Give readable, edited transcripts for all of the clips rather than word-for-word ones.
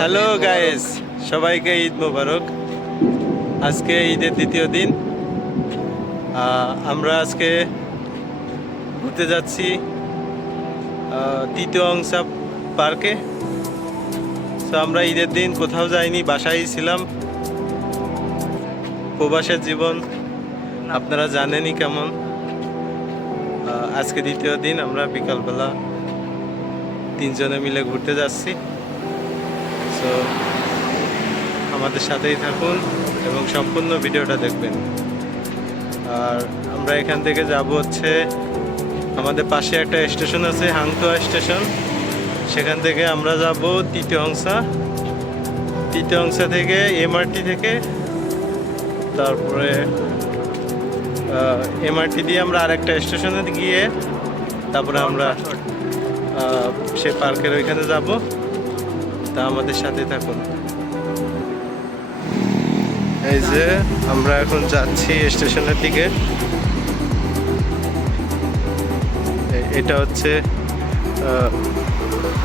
Hello guys, সবাইকে ঈদ মোবারক। আজকে ঈদের দ্বিতীয় দিন। আমরা আজকে ঘুরতে যাচ্ছি তৃতীয় অংশা পার্কে। তো আমরা ঈদের দিন কোথাও যাইনি, বাসায় ছিলাম। প্রবাসের জীবন আপনারা জানেনই কেমন। আজকে দ্বিতীয় দিন, আমরা বিকালবেলা তিনজনে মিলে ঘুরতে যাচ্ছি। তো আমাদের সাথেই থাকুন এবং সম্পূর্ণ ভিডিওটা দেখবেন। আর আমরা এখান থেকে যাব হচ্ছে, আমাদের পাশে একটা স্টেশন আছে, হাংতোয়া স্টেশন। সেখান থেকে আমরা যাব তৃতীয় অংশা থেকে এমআরটি থেকে, তারপরে এমআরটি দিয়ে আমরা আরেকটা স্টেশনে গিয়ে তারপরে আমরা সে পার্কের ওইখানে যাব। তা আমাদের সাথে থাকুন। এই যে আমরা এখন যাচ্ছি স্টেশনের দিকে। এটা হচ্ছে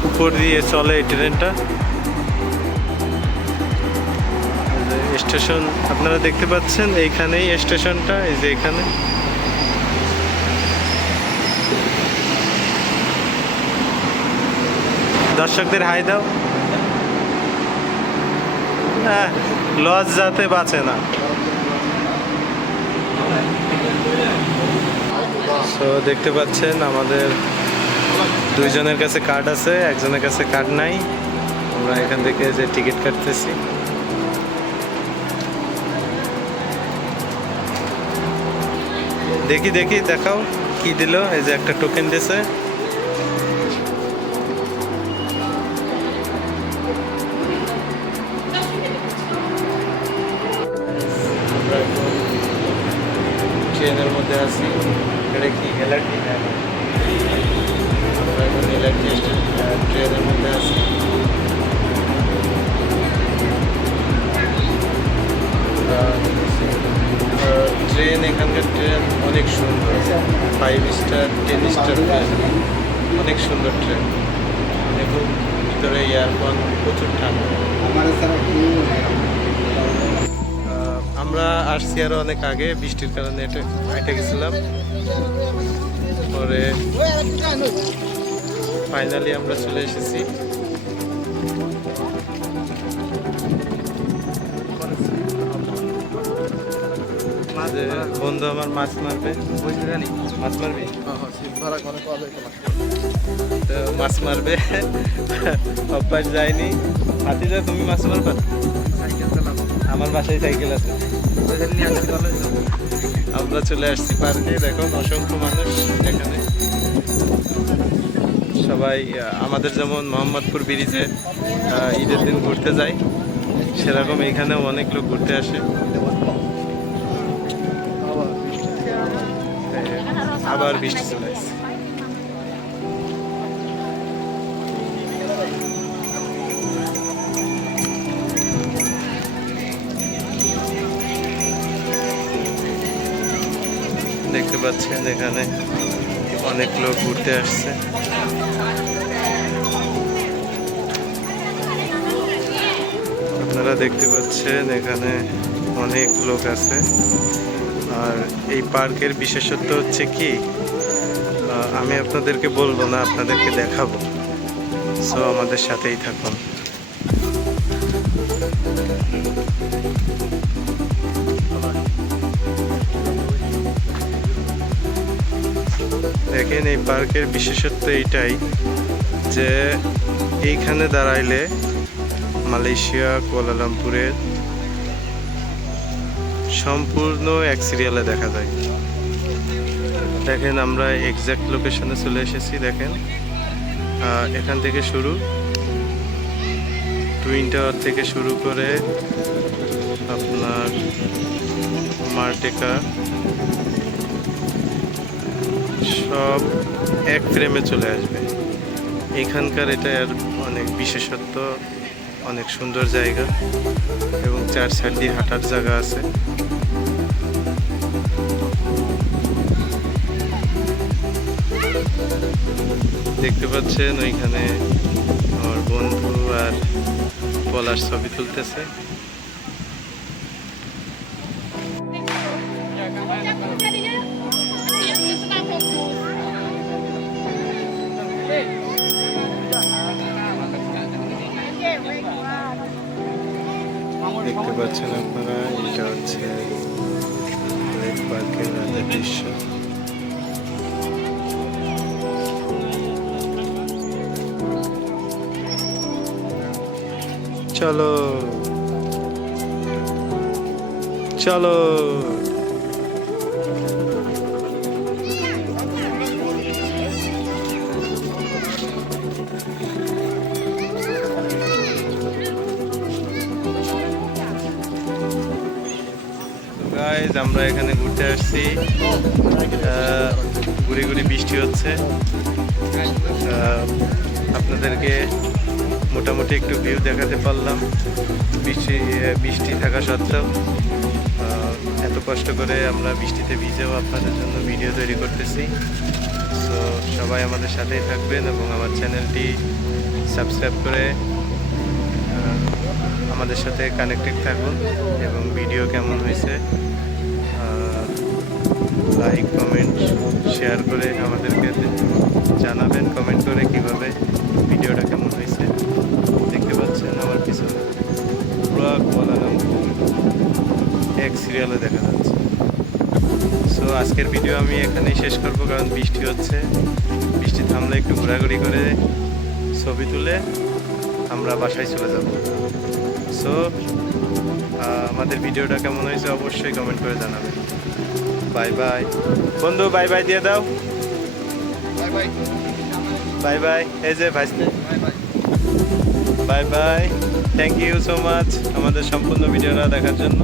উপর দিয়ে চলে এই ট্রেনটা। স্টেশন আপনারা দেখতে পাচ্ছেন, এইখানেই স্টেশনটা। এই যে এখানে দর্শকদের হাই দাও। হ্যাঁ, লজ যাতে বাঁচে না। তো দেখতে পাচ্ছেন আমাদের দুইজনের কাছে কার্ড আছে, একজনের কাছে কার্ড নাই। আমরা এখান থেকে যে টিকিট কাটতেছি। দেখি দেখাও কি দিল। এই যে একটা টোকেন দিয়েছে। ট্রেনের মধ্যে আছি। এটা কি এলআরটি? আমরা এখন এলআরটি ট্রেনের মধ্যে আছি। ট্রেন, এখানকার ট্রেন অনেক সুন্দর, 5 স্টার 10 স্টার ট্রেন, অনেক সুন্দর ট্রেন। দেখুন ভিতরে এয়ারকন, প্রচুর ঠান্ডা। আমরা আসছি আরও অনেক আগে, বৃষ্টির কারণে এটা গেছিলাম। পরে ফাইনালি আমরা চলে এসেছি। বন্ধু আমার মাছ মারবে। মাছ মারবি? মাছ মারবে, অভ্যাস যায়নি। হাতিজা, তুমি মাছ মারবা? আমার বাসায় সাইকেল আছে। আমরা চলে আসছি পার্কে। দেখুন অসংখ্য মানুষ এখানে। সবাই আমাদের যেমন মোহাম্মদপুর ব্রিজে ঈদের দিন ঘুরতে যায়, সেরকম এখানেও অনেক লোক ঘুরতে আসে। আবার বৃষ্টি চলে আসছে। দেখতে পাচ্ছেন এখানে অনেক লোক ঘুরতে আসছে। আপনারা দেখতে পাচ্ছেন এখানে অনেক লোক আছে। আর এই পার্কের বিশেষত্ব হচ্ছে কি, আমি আপনাদেরকে বলবো না, আপনাদেরকে দেখাবো। সো আমাদের সাথেই থাকুন। দেখেন এই পার্কের বিশেষত্ব এইটাই যে এইখানে দাঁড়াইলে মালয়েশিয়া কুয়ালালামপুরের সম্পূর্ণ এক সিরিয়ালে দেখা যায়। দেখেন আমরা এক্সাক্ট লোকেশনে চলে এসেছি। দেখেন এখান থেকে শুরু, টুইন টাওয়ার থেকে শুরু করে আপনার মার্টেকা, সব এক ফ্রেমে চলে আসবে। এখানকার এটা অনেক বিশেষত্ব, অনেক সুন্দর জায়গা এবং 4 সাইড দিয়ে হাঁটার জায়গা আছে। দেখতে পাচ্ছেন ওইখানে আমার পলাশ ছবি তুলতেছে। দেখতে পাচ্ছেন আপনারা, এটা হচ্ছে লেক পার্কের রাতের দৃশ্য। চলো চলো। গাইজ আমরা এখানে ঘুরতে আসছি, ঘুরে ঘুরে বৃষ্টি হচ্ছে। আপনাদেরকে মোটামুটি একটু ভিউ দেখাতে পারলাম বৃষ্টি থাকা সত্ত্বেও। এত কষ্ট করে আমরা বৃষ্টিতে ভিজেও আপনাদের জন্য ভিডিও তৈরি করতেছি। সো সবাই আমাদের সাথেই থাকবেন এবং আমার চ্যানেলটি সাবস্ক্রাইব করে আমাদের সাথে কানেক্টেড থাকুন। এবং ভিডিও কেমন হয়েছে লাইক কমেন্ট শেয়ার করে আমাদেরকে জানাবেন, কমেন্ট করে কিভাবে ভিডিওটা কেমন হয়েছে। দেখতে পাচ্ছেন আমার পিছনে পুরো কুয়ালালামপুর এক সিরিয়ালে দেখা যাচ্ছে। সো আজকের ভিডিও আমি এখানেই শেষ করব, কারণ বৃষ্টি হচ্ছে। বৃষ্টি থামলে একটু ঘোরাঘুরি করে ছবি তুলে আমরা বাসায় চলে যাব। সো আমাদের ভিডিওটা কেমন হয়েছে অবশ্যই কমেন্ট করে জানাবেন। বাই বাই বন্ধু, বাই বাই দিয়ে দাও। Bye bye. এই যে ভাইসনে, bye bye. Thank you so much আমাদের সম্পূর্ণ ভিডিওটা দেখার জন্য।